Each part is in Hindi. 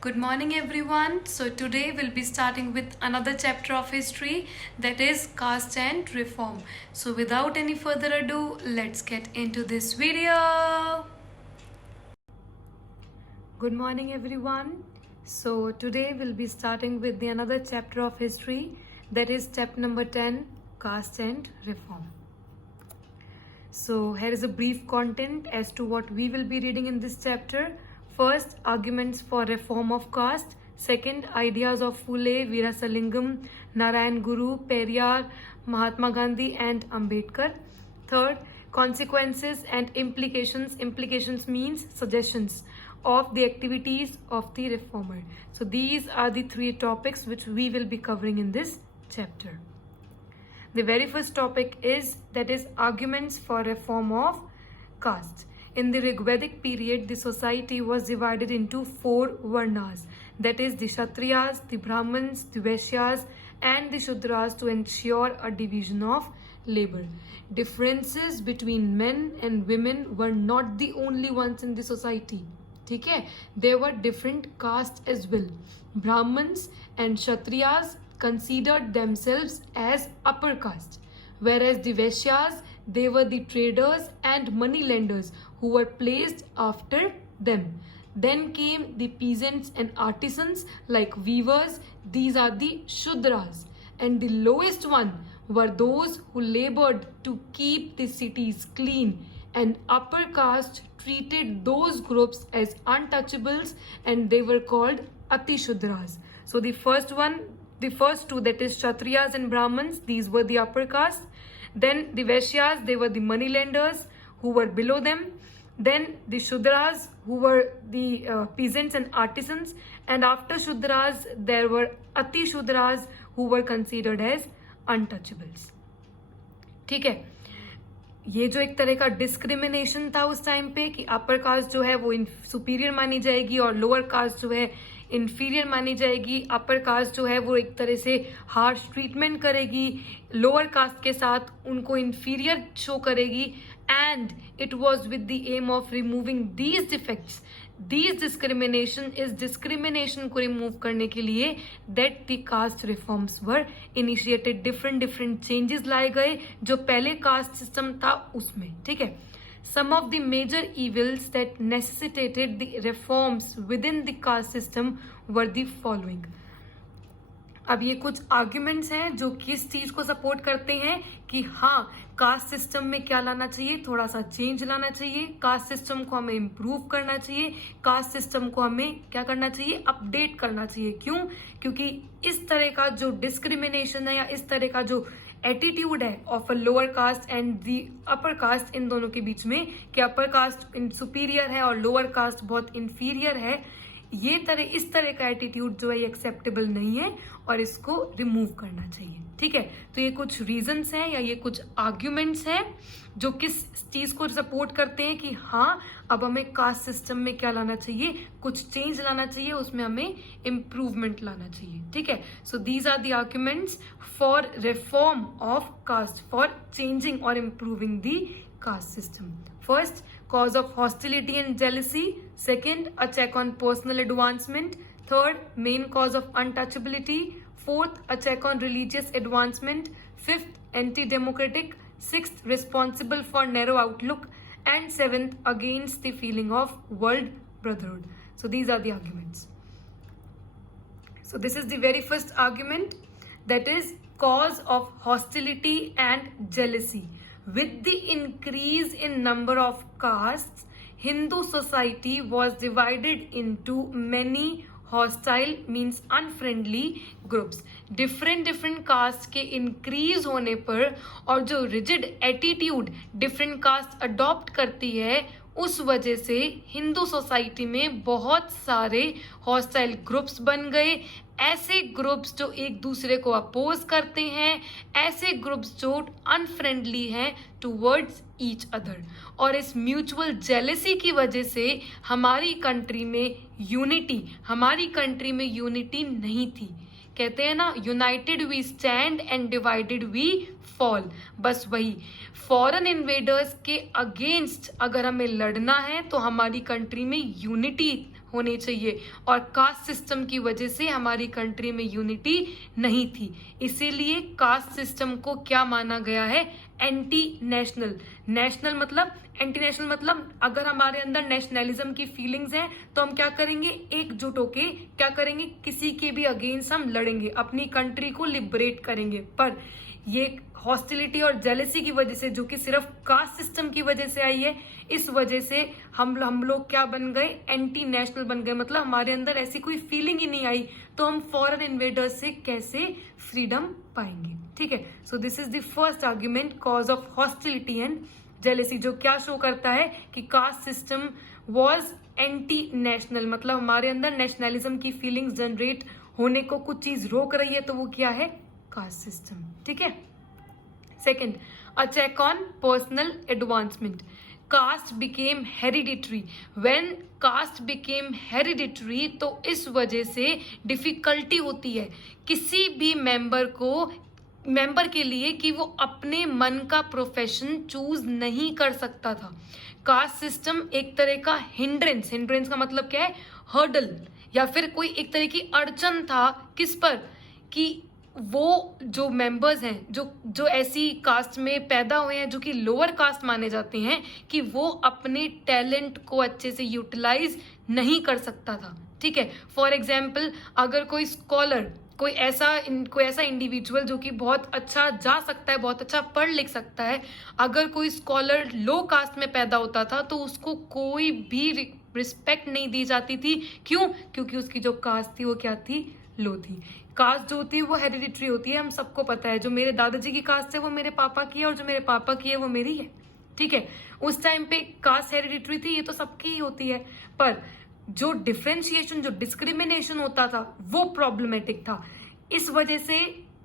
Good morning, everyone. So, today we'll be starting with another chapter of history, that is caste and reform. So, without any further ado, let's get into this video. Good morning, everyone. So, today we'll be starting with the another chapter of history, that is step number 10, caste and reform. So, here is a brief content as to what we will be reading in this chapter. First, arguments for reform of caste. Second, ideas of Phule, Veerasalingam, Narayan Guru, Periyar, Mahatma Gandhi and Ambedkar. Third, consequences and implications. Implications means suggestions of the activities of the reformer. So these are the three topics which we will be covering in this chapter. The very first topic is arguments for reform of caste. In the Rigvedic period, the society was divided into four varnas, that is the Kshatriyas, the Brahmins, the Vaishyas and the Shudras, to ensure a division of labor. Differences between men and women were not the only ones in the society. ठीक है, there were different castes as well. Brahmins and Kshatriyas considered themselves as upper caste, whereas the Vaishyas, they were the traders and money lenders who were placed after them. Then came the peasants and artisans like weavers. These are the Shudras. And the lowest one were those who labored to keep the cities clean. And upper caste treated those groups as untouchables and they were called Atishudras. So the first two, that is Kshatriyas and Brahmins, these were the upper caste. Then the Vaishyas, they were the money lenders who were below them. Then the Shudras, who were the peasants and artisans. And after Shudras, there were Atishudras who were considered as untouchables. ठीक है, ये जो एक तरह का डिस्क्रिमिनेशन था उस टाइम पे कि अपर कास्ट जो है वो सुपीरियर मानी जाएगी और लोअर कास्ट जो है इन्फीरियर मानी जाएगी. अपर कास्ट जो है वो एक तरह से हार्श ट्रीटमेंट करेगी, लोअर कास्ट के साथ उनको इन्फीरियर शो करेगी. And it was with the aim of removing these defects, these discrimination, इस डिस्क्रिमिनेशन को रिमूव करने के लिए that the caste reforms were initiated. Different changes लाए गए जो पहले कास्ट सिस्टम था उसमें. ठीक है, some of the major evils that necessitated the reforms within the caste system were the following. अब ये कुछ आर्ग्यूमेंट्स हैं जो किस चीज को सपोर्ट करते हैं कि हाँ, कास्ट सिस्टम में क्या लाना चाहिए, थोड़ा सा चेंज लाना चाहिए, कास्ट सिस्टम को हमें इम्प्रूव करना चाहिए, कास्ट सिस्टम को हमें क्या करना चाहिए, अपडेट करना चाहिए. क्यों? क्योंकि इस तरह का जो डिस्क्रिमिनेशन है या इस तरह का जो एटीट्यूड है of a lower caste and the upper caste, इन दोनों के बीच में कि अपर कास्ट सुपीरियर है और लोअर कास्ट बहुत इंफीरियर है, इस तरह का एटीट्यूड जो है ये एक्सेप्टेबल नहीं है और इसको रिमूव करना चाहिए. ठीक है, तो ये कुछ रीजंस हैं या ये कुछ आर्ग्यूमेंट्स हैं जो किस चीज को सपोर्ट करते हैं कि हाँ, अब हमें कास्ट सिस्टम में क्या लाना चाहिए, कुछ चेंज लाना चाहिए, उसमें हमें इम्प्रूवमेंट लाना चाहिए. ठीक है, so these are the arguments for reform of caste, for changing और improving the caste system. First, cause of hostility and jealousy. Second, a check on personal advancement. Third, main cause of untouchability. Fourth, a check on religious advancement. Fifth, anti-democratic. Sixth, responsible for narrow outlook. And seventh, against the feeling of world brotherhood. So these are the arguments. So this is the very first argument, that is cause of hostility and jealousy. With the increase in number of castes, Hindu society was divided into many hostile, means unfriendly groups. different castes के increase होने पर और जो rigid attitude different caste adopt करती है, उस वजह से हिंदू सोसाइटी में बहुत सारे हॉस्टाइल ग्रुप्स बन गए. ऐसे ग्रुप्स जो एक दूसरे को अपोज करते हैं, ऐसे ग्रुप्स जो अनफ्रेंडली हैं टूवर्ड्स ईच अदर. और इस म्यूचुअल जेलेसी की वजह से हमारी कंट्री में यूनिटी नहीं थी. कहते हैं ना, united we stand and divided we fall. बस वही, फॉरेन इन्वेडर्स के अगेंस्ट अगर हमें लड़ना है तो हमारी कंट्री में यूनिटी होने चाहिए, और कास्ट सिस्टम की वजह से हमारी कंट्री में यूनिटी नहीं थी। इसीलिए कास्ट सिस्टम को क्या माना गया है? Anti national. नेशनल मतलब एंटी नेशनल मतलब अगर हमारे अंदर नेशनलिज्म की फीलिंग्स हैं तो हम क्या करेंगे? एकजुट होके क्या करेंगे? किसी के भी अगेंस्ट हम लड़ेंगे, अपनी कंट्री को लिबरेट करेंगे। पर ये हॉस्टिलिटी और जेलेसी की वजह से, जो कि सिर्फ कास्ट सिस्टम की वजह से आई है, इस वजह से हम लोग क्या बन गए? एंटी नेशनल बन गए। मतलब हमारे अंदर ऐसी कोई फीलिंग ही नहीं आई, तो हम फॉरेन इन्वेडर्स से कैसे फ्रीडम पाएंगे? ठीक है, so this is the first argument, cause of hostility and jealousy, जो क्या शो करता है कि caste system was anti national. मतलब हमारे अंदर नेशनलिज्म की फीलिंग्स जनरेट होने को कुछ चीज रोक रही है, तो वो क्या है? Caste system. ठीक है। Second, a check on personal advancement. Caste became hereditary. When caste became hereditary, तो इस वजह से डिफिकल्टी होती है किसी भी मेंबर के लिए कि वो अपने मन का प्रोफेशन चूज नहीं कर सकता था। कास्ट सिस्टम एक तरह का हिंड्रेंस का मतलब क्या है? हर्डल, या फिर कोई एक तरह की अड़चन था। किस पर? कि वो जो मेंबर्स हैं, जो ऐसी कास्ट में पैदा हुए हैं जो कि लोअर कास्ट माने जाते हैं, कि वो अपने टैलेंट को अच्छे से यूटिलाइज नहीं कर सकता था। ठीक है। फॉर एग्जाम्पल, अगर कोई स्कॉलर, कोई ऐसा इंडिविजुअल जो कि बहुत अच्छा जा सकता है, बहुत अच्छा पढ़ लिख सकता है, अगर कोई स्कॉलर लो कास्ट में पैदा होता था तो उसको कोई भी रिस्पेक्ट नहीं दी जाती थी। क्यों? क्योंकि उसकी जो कास्ट थी वो क्या थी? लो थी। कास्ट जो होती है वो हेरिडिटरी होती है, हम सबको पता है। जो मेरे दादाजी की कास्ट है वो मेरे पापा की है, और जो मेरे पापा की है वो मेरी है। ठीक है। उस टाइम पे कास्ट हेरिडिटरी थी, ये तो सबकी ही होती है। पर जो डिफरेंशिएशन, जो डिस्क्रिमिनेशन होता था, वो प्रॉब्लमेटिक था। इस वजह से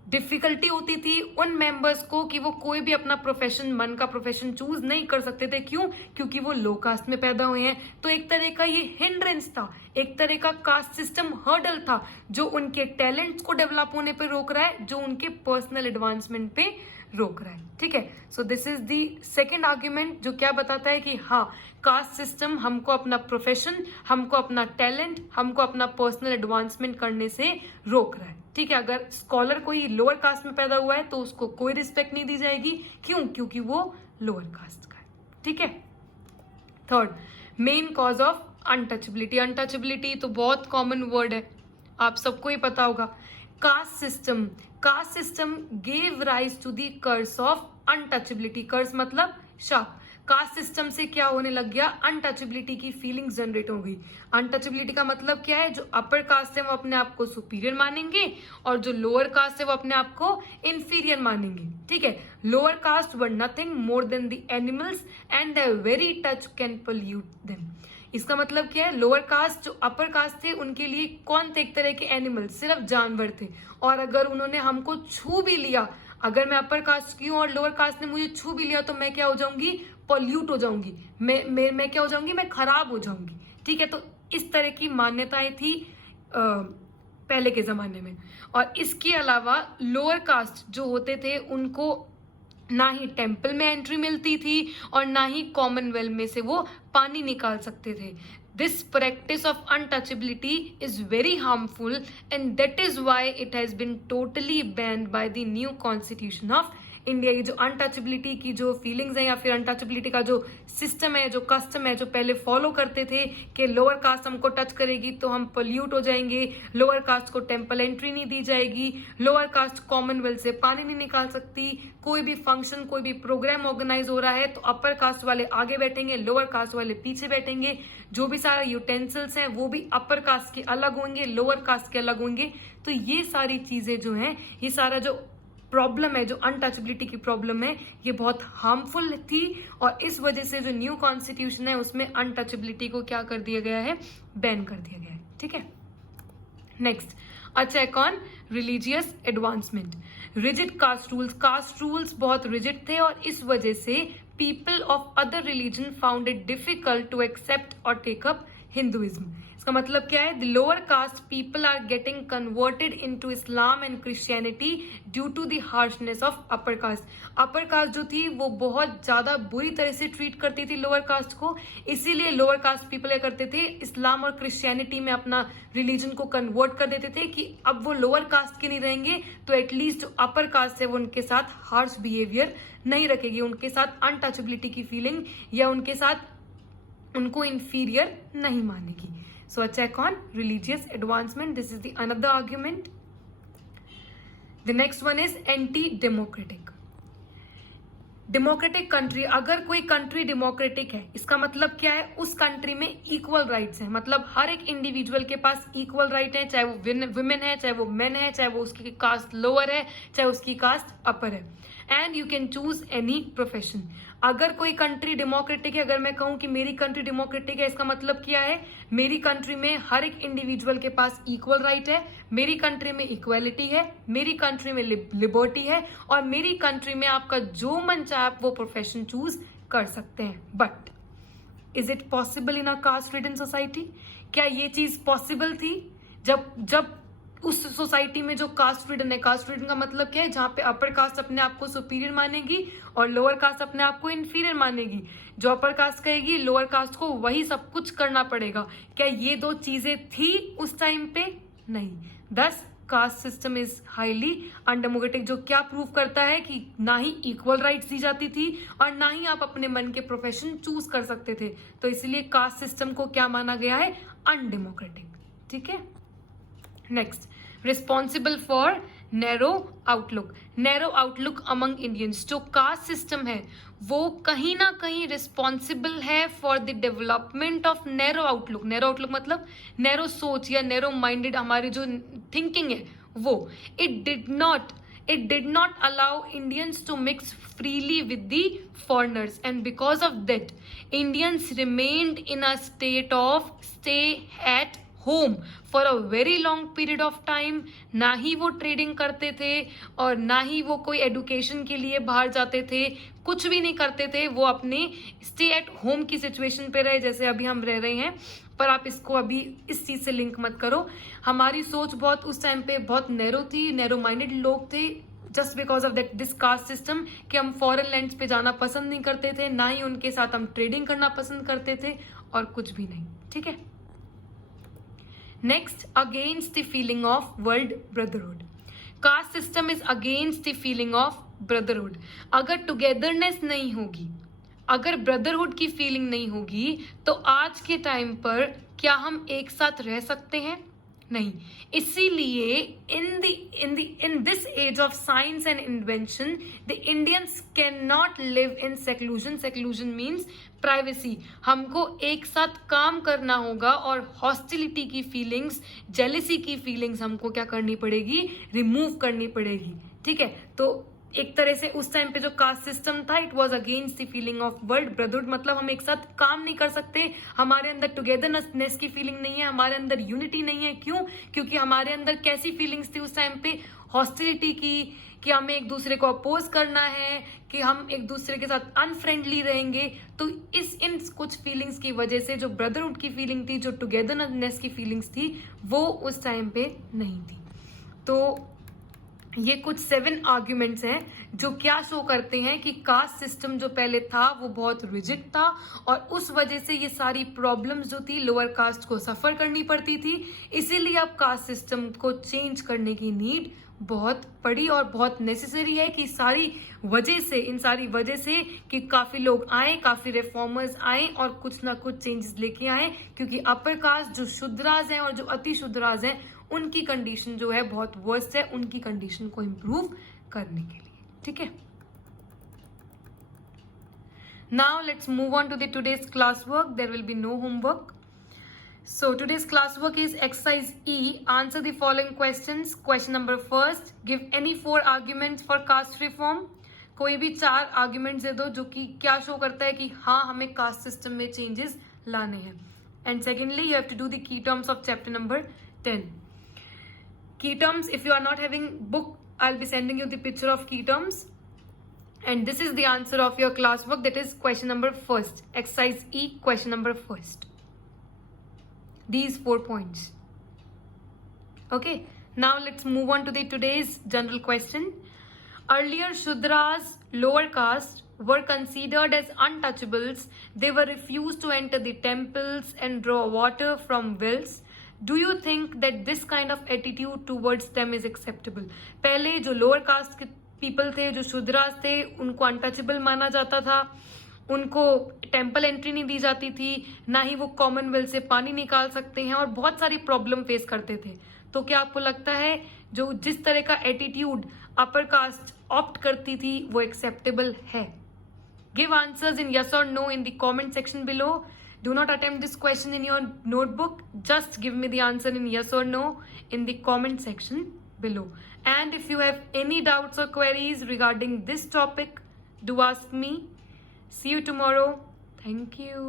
डिफिकल्टी होती थी उन मेंबर्स को कि वो कोई भी अपना प्रोफेशन, मन का प्रोफेशन चूज नहीं कर सकते थे। क्यों? क्योंकि वो लो कास्ट में पैदा हुए हैं। तो एक तरह का ये हिंड्रेंस था, एक तरह का कास्ट सिस्टम हर्डल था, जो उनके टैलेंट्स को डेवलप होने पे रोक रहा है, जो उनके पर्सनल एडवांसमेंट पे रोक रहा है। ठीक है। So this is the second argument, जो क्या बताता है कि हाँ, कास्ट सिस्टम हमको अपना प्रोफेशन, हमको अपना टैलेंट, हमको अपना पर्सनल एडवांसमेंट करने से रोक रहा है। ठीक है। अगर स्कॉलर कोई लोअर कास्ट में पैदा हुआ है तो उसको कोई रिस्पेक्ट नहीं दी जाएगी। क्यों? क्योंकि वो लोअर कास्ट का है। ठीक है। Third, main cause of untouchability. Untouchability तो बहुत कॉमन वर्ड है, आप सबको ही पता होगा। Caste system gave rise to the curse of untouchability. Curse मतलब शाप। कास्ट सिस्टम से क्या होने लग गया? अनटचेबिलिटी की फीलिंग्स जनरेट हो गई। अनटचेबिलिटी का मतलब क्या है? जो अपर कास्ट है वो अपने आप को सुपीरियर मानेंगे, और जो लोअर कास्ट है वो अपने आप को इंफीरियर मानेंगे। ठीक है। Lower caste were nothing more than the animals and the very touch can pollute them. इसका मतलब क्या है? लोअर कास्ट, जो अपर कास्ट थे, उनके लिए कौन थे? एक तरह के एनिमल, सिर्फ जानवर थे। और अगर उन्होंने हमको छू भी लिया, अगर मैं अपर कास्ट की हूं और लोअर कास्ट ने मुझे छू भी लिया, तो मैं क्या हो जाऊंगी? पॉल्यूट हो जाऊंगी। मैं क्या हो जाऊंगी? मैं खराब हो जाऊंगी। ठीक है। तो इस तरह की मान्यताएं थी पहले के जमाने में। और इसके अलावा लोअर कास्ट जो होते थे, उनको ना ही टेम्पल में एंट्री मिलती थी और ना ही कॉमनवेल्थ में से वो पानी निकाल सकते थे। This practice of untouchability is very harmful, and that is why it has been totally banned by the new constitution of India. ये जो अनटचेबिलिटी की जो फीलिंग्स है, या फिर अनटचेबिलिटी का जो सिस्टम है, जो कस्टम है, जो पहले फॉलो करते थे कि लोअर कास्ट हमको टच करेगी तो हम पोल्यूट हो जाएंगे, लोअर कास्ट को टेम्पल एंट्री नहीं दी जाएगी, लोअर कास्ट कॉमनवेल्थ से पानी नहीं निकाल सकती, कोई भी फंक्शन, कोई भी प्रोग्राम ऑर्गेनाइज हो रहा है तो अपर कास्ट वाले आगे बैठेंगे, लोअर कास्ट वाले पीछे बैठेंगे, जो भी सारे यूटेंसिल्स हैं वो भी अपर कास्ट के अलग होंगे, लोअर कास्ट के अलग होंगे। तो ये सारी चीजें जो हैं, ये सारा जो प्रॉब्लम है, जो अनटचेबिलिटी की प्रॉब्लम है, ये बहुत हार्मफुल थी। और इस वजह से जो न्यू कॉन्स्टिट्यूशन है उसमें अनटचेबिलिटी को क्या कर दिया गया है? बैन कर दिया गया है। ठीक है। Next, a check on religious advancement. Rigid caste rules बहुत रिजिड थे, और इस वजह से people of other religion found it difficult to accept और टेक अप हिंदुइज्म। इसका मतलब क्या है? The lower caste people are getting converted into Islam and Christianity due to the harshness of upper caste. Upper caste जो थी वो बहुत ज्यादा बुरी तरह से ट्रीट करती थी लोअर कास्ट को, इसीलिए लोअर कास्ट पीपल क्या करते थे, इस्लाम और क्रिश्चियनिटी में अपना रिलीजन को कन्वर्ट कर देते थे कि अब वो लोअर कास्ट के नहीं रहेंगे तो एटलीस्ट जो अपर कास्ट है वो उनके साथ हार्श बिहेवियर नहीं रखेगी, उनके साथ अनटचेबिलिटी की फीलिंग या उनके साथ उनको इंफीरियर नहीं मानेगी. So a check on religious advancement. This is the another argument. The next one is anti-democratic. Democratic country, अगर कोई कंट्री डेमोक्रेटिक है इसका मतलब क्या है? उस कंट्री में इक्वल राइट्स हैं, मतलब हर एक इंडिविजुअल के पास इक्वल राइट है, चाहे वो वुमेन है, चाहे वो मेन है, चाहे वो उसकी कास्ट लोअर है, चाहे उसकी कास्ट अपर है. And you can choose any profession. अगर कोई कंट्री डेमोक्रेटिक है, अगर मैं कहूं कि मेरी कंट्री डेमोक्रेटिक है, इसका मतलब क्या है? मेरी कंट्री में हर एक इंडिविजुअल के पास इक्वल राइट है, मेरी कंट्री में इक्वालिटी है, मेरी कंट्री में लिबर्टी है, और मेरी कंट्री में आपका जो मन चाहे आप वो प्रोफेशन चूज कर सकते हैं. But is it possible in a caste ridden society? क्या ये चीज पॉसिबल थी जब उस सोसाइटी में जो कास्ट फ्रीडम है? कास्ट फ्रीडम का मतलब क्या है? जहां पे अपर कास्ट अपने आप को सुपीरियर मानेगी और लोअर कास्ट अपने आप को इंफीरियर मानेगी. जो अपर कास्ट कहेगी लोअर कास्ट को वही सब कुछ करना पड़ेगा. क्या ये दो चीजें थी उस टाइम पे? नहीं. दस caste system is highly undemocratic, जो क्या प्रूव करता है कि ना ही इक्वल राइट्स दी जाती थी और ना ही आप अपने मन के प्रोफेशन चूज कर सकते थे. तो इसलिए कास्ट सिस्टम को क्या माना गया है? अनडेमोक्रेटिक. ठीक है. Next, responsible for narrow outlook. Narrow outlook among Indians. जो कास्ट सिस्टम है वो कहीं ना कहीं रिस्पॉन्सिबल है for the development of narrow outlook. Narrow outlook मतलब नैरो सोच या नैरो माइंडेड हमारी जो थिंकिंग है वो. It did not allow Indians to mix freely with the foreigners, and because of that, Indians remained in a state of stay at home for a very long period of time. ना ही वो ट्रेडिंग करते थे और ना ही वो कोई एडुकेशन के लिए बाहर जाते थे, कुछ भी नहीं करते थे. वो अपने स्टे एट होम की सिचुएशन पे रहे जैसे अभी हम रह रहे हैं. पर आप इसको अभी इस चीज से लिंक मत करो. हमारी सोच बहुत उस टाइम पे बहुत नैरो थी, नैरो माइंडेड लोग थे, just because of that this caste system कि हम फॉरेन लैंड्स पे जाना पसंद नहीं करते थे, ना ही उनके साथ हम ट्रेडिंग करना पसंद करते थे और कुछ भी नहीं. ठीक है. Next, against the feeling of world brotherhood. Caste system is against the feeling of brotherhood. अगर टुगेदरनेस नहीं होगी, अगर ब्रदरहुड की फीलिंग नहीं होगी, तो आज के टाइम पर क्या हम एक साथ रह सकते हैं? नहीं. इसीलिए in this age of science and invention the Indians can not live in seclusion. Seclusion means privacy. हमको एक साथ काम करना होगा और हॉस्टिलिटी की फीलिंग्स, जेलिसी की फीलिंग्स हमको क्या करनी पड़ेगी? रिमूव करनी पड़ेगी. ठीक है. तो एक तरह से उस टाइम पे जो कास्ट सिस्टम था it was against the feeling of world brotherhood. मतलब हम एक साथ काम नहीं कर सकते, हमारे अंदर टुगेदरनेस की फीलिंग नहीं है, हमारे अंदर यूनिटी नहीं है. क्यों? क्योंकि हमारे अंदर कैसी फीलिंग्स थी उस टाइम पे? हॉस्टिलिटी की, कि हमें एक दूसरे को अपोज करना है, कि हम एक दूसरे के साथ अनफ्रेंडली रहेंगे. तो इन कुछ फीलिंग्स की वजह से जो ब्रदरहुड की फीलिंग थी, जो टुगेदरनेस की फीलिंग्स थी, वो उस टाइम पे नहीं थी. तो ये कुछ 7 आर्ग्यूमेंट्स हैं जो क्या शो करते हैं कि कास्ट सिस्टम जो पहले था वो बहुत रिजिड था और उस वजह से ये सारी प्रॉब्लम्स जो थी लोअर कास्ट को सफर करनी पड़ती थी. इसीलिए अब कास्ट सिस्टम को चेंज करने की नीड बहुत पड़ी और बहुत नेसेसरी है कि इन सारी वजह से कि काफी लोग आए, काफी रिफॉर्मर्स आए और कुछ ना कुछ चेंजेस लेके आए. क्योंकि अपर कास्ट जो शुद्राज हैं और जो अति शुद्राज हैं उनकी कंडीशन जो है बहुत वर्स्ट है, उनकी कंडीशन को इंप्रूव करने के लिए. ठीक है. Now let's move on to the today's classwork. There will be no homework. So today's classwork is exercise E. Answer the following questions. Question number first. Give any 4 arguments for caste reform. कोई भी 4 arguments दे दो जो कि क्या शो करता है कि हाँ हमें caste system में changes लाने हैं. And secondly, you have to do the key terms of chapter number 10. Key terms, if you are not having book, I'll be sending you the picture of key terms. And this is the answer of your classwork. That is question number first. Exercise E, question number first. these 4 points. Okay, now let's move on to the today's general question. Earlier, Shudras, lower caste, were considered as untouchables. They were refused to enter the temples and draw water from wells. Do you think that this kind of attitude towards them is acceptable? पहले जो lower caste के people थे, जो Shudras थे, उनको untouchable माना जाता था. उनको टेम्पल एंट्री नहीं दी जाती थी, ना ही वो कॉमन वेल से पानी निकाल सकते हैं, और बहुत सारी प्रॉब्लम फेस करते थे. तो क्या आपको लगता है जो जिस तरह का एटीट्यूड अपर कास्ट ऑप्ट करती थी वो एक्सेप्टेबल है? Give answers in yes or no in the comment section below. Do not attempt this question in your notebook. Just give me the answer in yes or no in the comment section below. And if you have any doubts or queries regarding this topic, do ask me. See you tomorrow. Thank you.